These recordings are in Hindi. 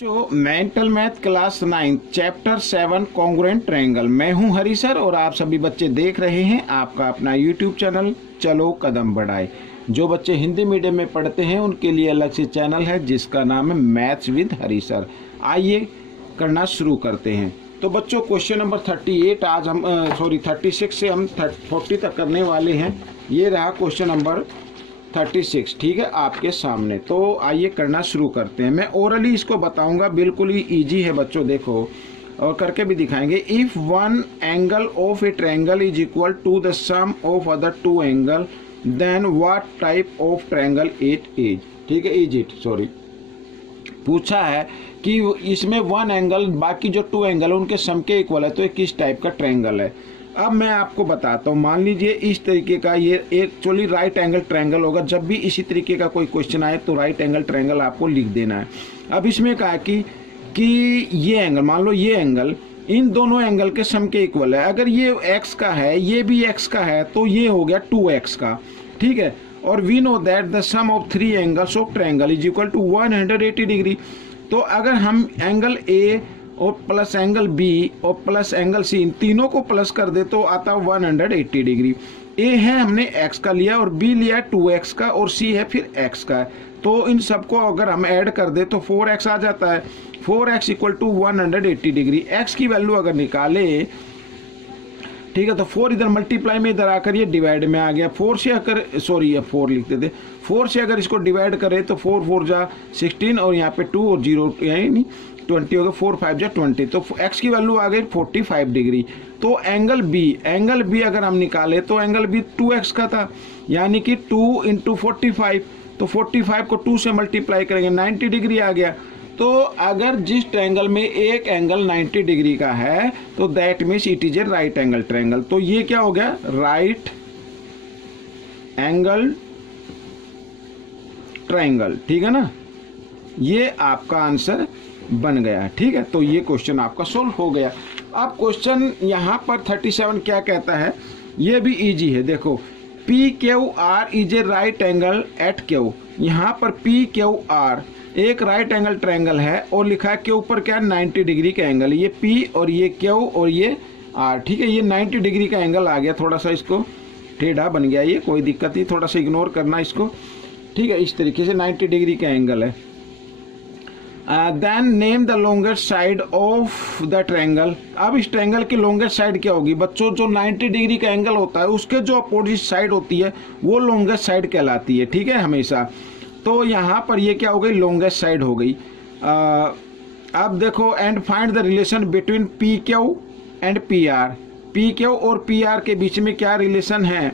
जो mental math class 9 chapter 7 congruent triangle. मैं हूं हरी सर और आप सभी बच्चे देख रहे हैं आपका अपना यूट्यूब चैनल चलो कदम बढ़ाए। जो बच्चे हिंदी मीडियम में पढ़ते हैं उनके लिए अलग से चैनल है जिसका नाम है मैथ्स विद हरी सर। आइए करना शुरू करते हैं। तो बच्चों क्वेश्चन नंबर 38 आज हम 36 से हम 40 तक करने वाले हैं। ये रहा क्वेश्चन नंबर 36, ठीक है आपके सामने। तो आइए करना शुरू करते हैं। मैं ओरली इसको बताऊंगा, बिल्कुल ही इजी है बच्चों, देखो और करके भी दिखाएंगे। If one angle of a triangle is equal to the sum of other two angle then what type of triangle it is, ठीक है, इज इट सॉरी पूछा है कि इसमें वन एंगल बाकी जो टू एंगल उनके सम के इक्वल है, तो ये किस टाइप का ट्रायंगल है। अब मैं आपको बताता हूँ। मान लीजिए इस तरीके का ये एक्चुअली राइट एंगल ट्रायंगल होगा। जब भी इसी तरीके का कोई क्वेश्चन आए तो राइट एंगल ट्रायंगल आपको लिख देना है। अब इसमें कहा कि ये एंगल, मान लो ये एंगल इन दोनों एंगल के सम के इक्वल है। अगर ये x का है ये भी x का है तो ये हो गया 2x का, ठीक है। और we know that the sum of 3 angles of triangle is equal to 180 degree. तो अगर हम एंगल A और प्लस एंगल B और प्लस एंगल C इन तीनों को प्लस कर दे तो आता है 180 डिग्री। A है हमने x का लिया और B लिया 2x का और C है फिर x का। तो इन सबको अगर हम ऐड कर दे तो 4x आ जाता है। 4x equal to 180 degree. x की वैल्यू अगर निकाले, ठीक है, तो 4 इधर मल्टीप्लाई में इधर आकर ये डिवाइड में आ गया। 4 से अगर सॉरी ये 4 लिखते थे, 4 से अगर इसको डिवाइड करें तो 4 4 जा 16 और यहाँ पे 2 और 0 यानी 20 हो गया। 4 5 जा 20, तो x की वैल्यू आ गई 45 डिग्री। तो एंगल B अगर हम निकाले तो एंगल B 2x का था, यानी कि 2 इंटू 45, तो 45 को 2 से मल्टीप्लाई करेंगे 90 डिग्री आ गया। तो अगर जिस ट्रायंगल में एक एंगल 90 डिग्री का है तो that means it is a right angle triangle. तो ये क्या हो गया, राइट एंगल ट्रायंगल, ठीक है ना। ये आपका आंसर बन गया, ठीक है। तो ये क्वेश्चन आपका सोल्व हो गया। अब क्वेश्चन यहाँ पर 37 क्या कहता है, ये भी इजी है। देखो PQR is a right angle at Q। यहाँ पर PQR एक राइट एंगल ट्रायंगल है और लिखा है के ऊपर क्या 90 डिग्री का एंगल। ये P और ये Q और ये R, ठीक है। ये 90 डिग्री का एंगल आ गया, थोड़ा सा इसको टेढ़ा बन गया, ये कोई दिक्कत नहीं, थोड़ा सा इग्नोर करना इसको, ठीक है। इस तरीके से 90 डिग्री का एंगल है। Then name the longest side of the triangle. अब इस ट्रायंगल की लॉन्गेस्ट साइड क्या होगी बच्चों, जो 90 डिग्री का एंगल होता है उसके जो अपोजिट साइड होती है वो लॉन्गेस्ट साइड कहलाती है, ठीक है, हमेशा। तो यहाँ पर ये क्या हो गई, लॉन्गेस्ट साइड हो गई। अब देखो and find the relation between PQ and PR। PQ और PR के बीच में क्या रिलेशन है,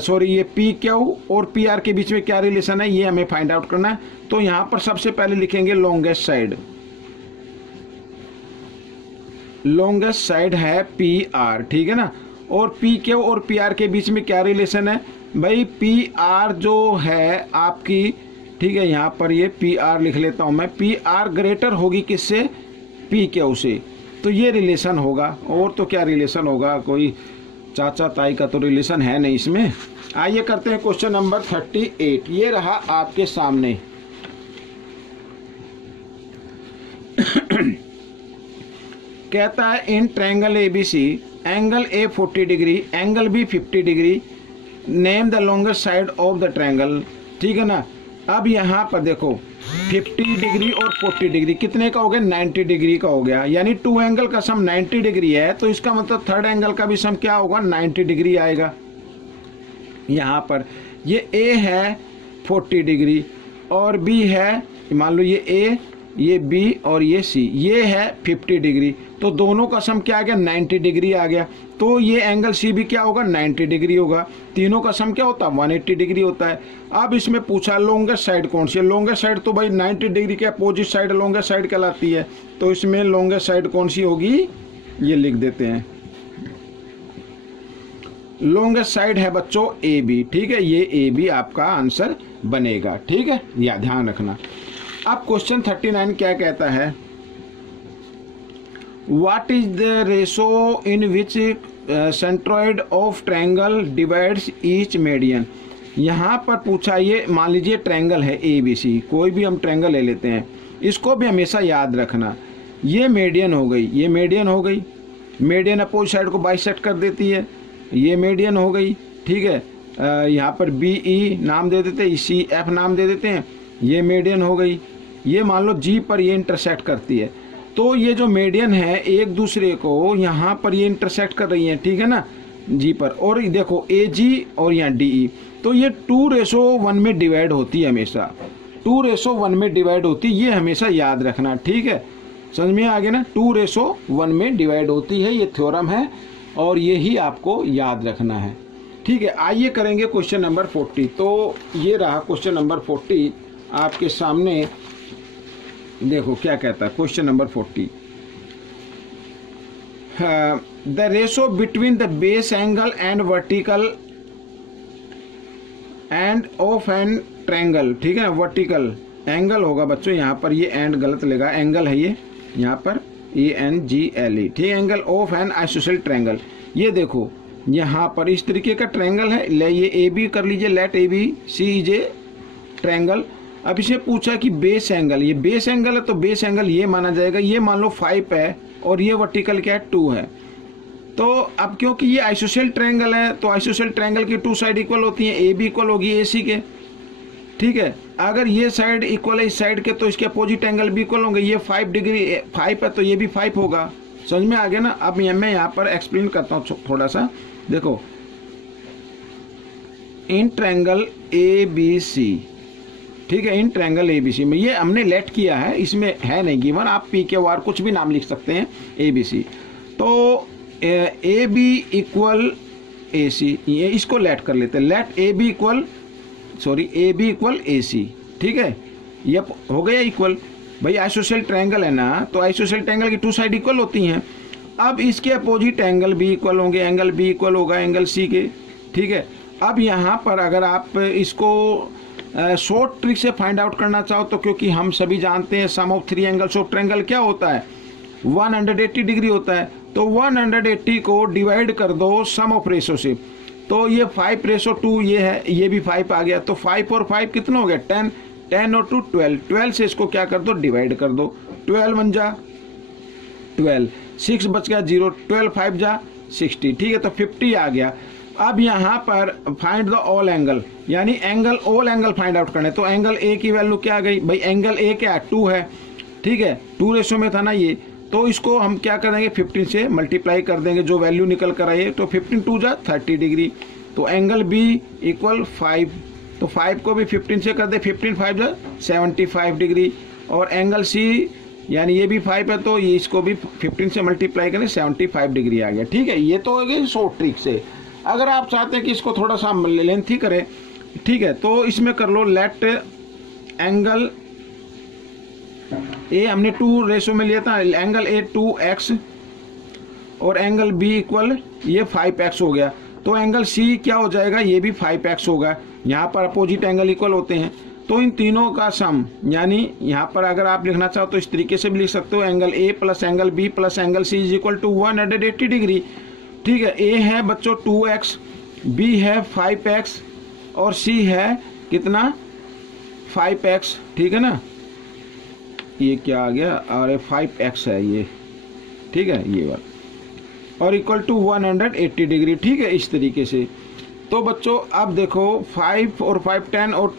सॉरी ये PQ और PR के बीच में क्या रिलेशन है, ये हमें फाइंड आउट करना है। तो यहाँ पर सबसे पहले लिखेंगे लॉन्गेस्ट साइड। लॉन्गेस्ट साइड है PR, ठीक है ना। और PQ और PR के बीच में क्या रिलेशन है भाई, PR जो है आपकी, ठीक है, यहाँ पर ये PR लिख लेता हूँ मैं। PR ग्रेटर होगी किससे, PQ से, तो ये रिलेशन होगा। और तो क्या रिलेशन होगा, कोई चाचा ताई का तो रिलेशन है नहीं इसमें। आइए करते हैं क्वेश्चन नंबर 38। ये रहा आपके सामने। कहता है in triangle ABC angle A 40 degree angle B 50 degree, name the longest side of the triangle, ठीक है ना। अब यहाँ पर देखो 50 डिग्री और 40 डिग्री कितने का हो गया, 90 डिग्री का हो गया। यानी 2 एंगल का सम 90 डिग्री है, तो इसका मतलब थर्ड एंगल का भी सम क्या होगा, 90 डिग्री आएगा। यहाँ पर ये A है 40 डिग्री और B है, मान लो ये A, ये B और ये C, ये है 50 डिग्री। तो दोनों का सम क्या आ गया, 90 डिग्री आ गया। तो ये एंगल C भी क्या होगा, 90 डिग्री होगा। तीनों का सम क्या होता है, 180 डिग्री होता है। अब इसमें पूछा लॉन्गेस्ट साइड कौन सी है। लॉन्गेस्ट साइड तो भाई 90 डिग्री के अपोजिट साइड लॉन्गेस्ट साइड कहलाती है। तो इसमें लॉन्गेस्ट साइड कौन सी होगी, ये लिख देते हैं। लॉन्गेस्ट साइड है बच्चों AB, ठीक है। ये AB आपका आंसर बनेगा, ठीक है, या ध्यान रखना। अब क्वेश्चन 39 क्या कहता है, what is the ratio in which centroid of triangle divides each median. यहाँ पर पूछा, ये मान लीजिए ट्रायंगल है ABC, कोई भी हम ट्रायंगल ले लेते हैं। इसको भी हमेशा याद रखना। ये मीडियन हो गई, ये मीडियन हो गई, मीडियन अपोजिट साइड को बाइसेक्ट कर देती है, ये मीडियन हो गई, ठीक है। यहाँ पर बी ई नाम दे देते हैं, सी एफ नाम दे देते हैं, ये मीडियन हो गई। ये मान लो जी पर ये इंटरसेक्ट करती है, तो ये जो मीडियन है एक दूसरे को यहाँ पर ये इंटरसेक्ट कर रही है, ठीक है ना, जी पर। और देखो ए जी और यहाँ डी ई, तो ये 2:1 में डिवाइड होती है, हमेशा 2:1 में डिवाइड होती है, ये हमेशा याद रखना, ठीक है। समझ में आ गया ना, 2:1 में डिवाइड होती है, ये थ्योरम है और यही आपको याद रखना है, ठीक है। आइए करेंगे क्वेश्चन नंबर 40। तो ये रहा क्वेश्चन नंबर 40 आपके सामने। देखो क्या कहता है question number 40। The ratio between the base angle and vertical end of an triangle, ठीक है ना, वर्टिकल एंगल होगा बच्चों, यहाँ पर ये एंड गलत लेगा, एंगल है ये, यहाँ पर ANGLE, ठीक है, angle of N isosceles triangle. ये देखो यहाँ पर इस तरीके का ट्रायंगल है, ले ये AB कर लीजिए, let ABC is a triangle. अब इसे पूछा कि बेस एंगल, ये बेस एंगल है तो बेस एंगल ये माना जाएगा, ये मान लो 5 है और ये वर्टिकल क्या है 2 है। तो अब क्योंकि ये आइसोसेलेस ट्रायंगल है तो आइसोसेलेस ट्रायंगल की 2 साइड इक्वल होती हैं, AB इक्वल होगी AC के, ठीक है। अगर ये साइड इक्वल है इस साइड के तो इसके अपोजिट एंगल भी इक्वल होंगे, ये 5 डिग्री 5 है तो ये भी 5 होगा। समझ में आ गया ना। अब मैं यहाँ पर एक्सप्लेन करता हूँ थोड़ा सा। देखो इन ट्रायंगल ABC, ठीक है, इन ट्रायंगल ABC में ये हमने लेट किया है, इसमें है नहीं गिवन, आप PQR कुछ भी नाम लिख सकते हैं ABC। तो AB इक्वल AC, ये इसको लेट कर लेते हैं, लेट AB इक्वल AC, ठीक है, ये हो गया इक्वल। भाई आइसोसेलेस ट्रायंगल है ना, तो आइसोसेलेस ट्रायंगल की 2 साइड इक्वल होती हैं। अब इसके अपोजिट एंगल भी इक्वल होंगे, एंगल B इक्वल होगा एंगल C के, ठीक है। अब यहाँ पर अगर आप इसको शॉर्ट ट्रिक से फाइंड आउट करना चाहो तो, क्योंकि हम सभी जानते हैं सम ऑफ 3 एंगल्स ऑफ ट्रायंगल क्या होता है, 180 डिग्री होता है, तो 180 को डिवाइड कर दो सम ऑफ रेशो से, तो ये 5:2 ये है, ये भी 5 आ गया, तो 5 और 5 कितना हो गया 10, 10 और 2 12, 12 से इसको क्या कर दो डिवाइड कर दो, 12 1 जा 12, 6 बच गया 0, 12 5 जा 60, ठीक है, तो 50 आ गया। अब यहाँ पर फाइंड द ऑल एंगल, यानी angle all angle find out करने, तो एंगल A की वैल्यू क्या आ गई, भाई एंगल A क्या 2 है, ठीक है, 2 में था ना ये, तो इसको हम क्या करेंगे 15 से मल्टीप्लाई कर देंगे, जो वैल्यू निकल कर आई है, तो 15 2 जा 30 डिग्री। तो एंगल B इक्वल 5, तो 5 को भी 15 से कर दे, 15 5 जा 75 डिग्री। और एंगल C यानी ये भी 5 है, तो ये इसको भी 15 से मल्टीप्लाई करें 75 डिग्री आ गया, ठीक है। ये तो हो गई शॉर्ट ट्रिक से। अगर आप चाहते हैं कि इसको थोड़ा सा लेंथी करें, ठीक है, तो इसमें कर लो, लेट एंगल A हमने 2 रेशो में लिया था, एंगल A 2x और एंगल B इक्वल ये 5x हो गया, तो एंगल C क्या हो जाएगा, ये भी 5x होगा। यहाँ पर अपोजिट एंगल इक्वल होते हैं, तो इन तीनों का सम, यानी यहाँ पर अगर आप लिखना चाहो तो इस तरीके से भी लिख सकते हो, angle A plus angle B plus angle C is equal to 180 degree, ठीक है। A है बच्चों 2x, B है 5x और C है कितना 5x, ठीक है ना, ये क्या आ गया, अरे 5x है ये, ठीक है, ये वाला, और इक्वल टू 180 डिग्री, ठीक है, इस तरीके से। तो बच्चों अब देखो 5 और 5 10 और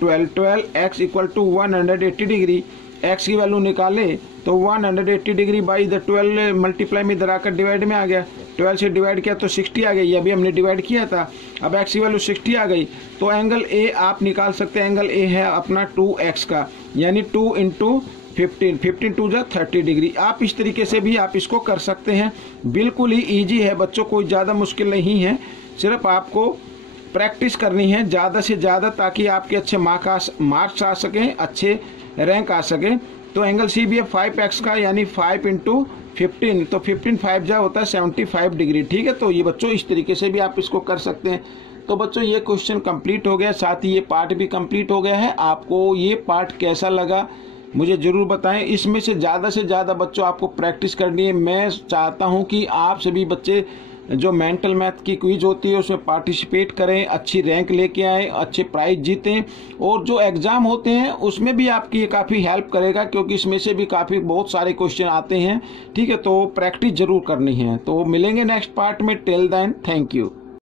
12, 12x equal to 180 degree, x की वैल्यू निकाले तो 180 डिग्री बाई द 12 मल्टीप्लाई में इधर आकर डिवाइड में आ गया, 12 से डिवाइड किया तो 60 आ गई, ये अभी हमने डिवाइड किया था। अब x की वैल्यू 60 आ गई, तो एंगल A आप निकाल सकते हैं, एंगल A है अपना 2x का, यानी 2 इंटू 15, 15 2 जा 30 डिग्री। आप इस तरीके से भी आप इसको कर सकते हैं, बिल्कुल ही ईजी है बच्चों, कोई ज़्यादा मुश्किल नहीं है, सिर्फ आपको प्रैक्टिस करनी है ज़्यादा से ज़्यादा, ताकि आपके अच्छे मार्क्स आ सकें, अच्छे रैंक आ सके। तो एंगल C भी है 5x का, यानी 5 इंटू 15, तो 15 5 जा होता है 75 डिग्री, ठीक है। तो ये बच्चों इस तरीके से भी आप इसको कर सकते हैं। तो बच्चों ये क्वेश्चन कंप्लीट हो गया, साथ ही ये पार्ट भी कंप्लीट हो गया है। आपको ये पार्ट कैसा लगा मुझे ज़रूर बताएं। इसमें से ज़्यादा बच्चों आपको प्रैक्टिस करनी है। मैं चाहता हूँ कि आप सभी बच्चे जो मेंटल मैथ की क्विज होती है उसमें पार्टिसिपेट करें, अच्छी रैंक लेके आएँ, अच्छे प्राइज जीतें। और जो एग्ज़ाम होते हैं उसमें भी आपकी ये काफ़ी हेल्प करेगा, क्योंकि इसमें से भी काफ़ी बहुत सारे क्वेश्चन आते हैं। ठीक है, तो प्रैक्टिस ज़रूर करनी है। तो मिलेंगे नेक्स्ट पार्ट में। Till then, thank you.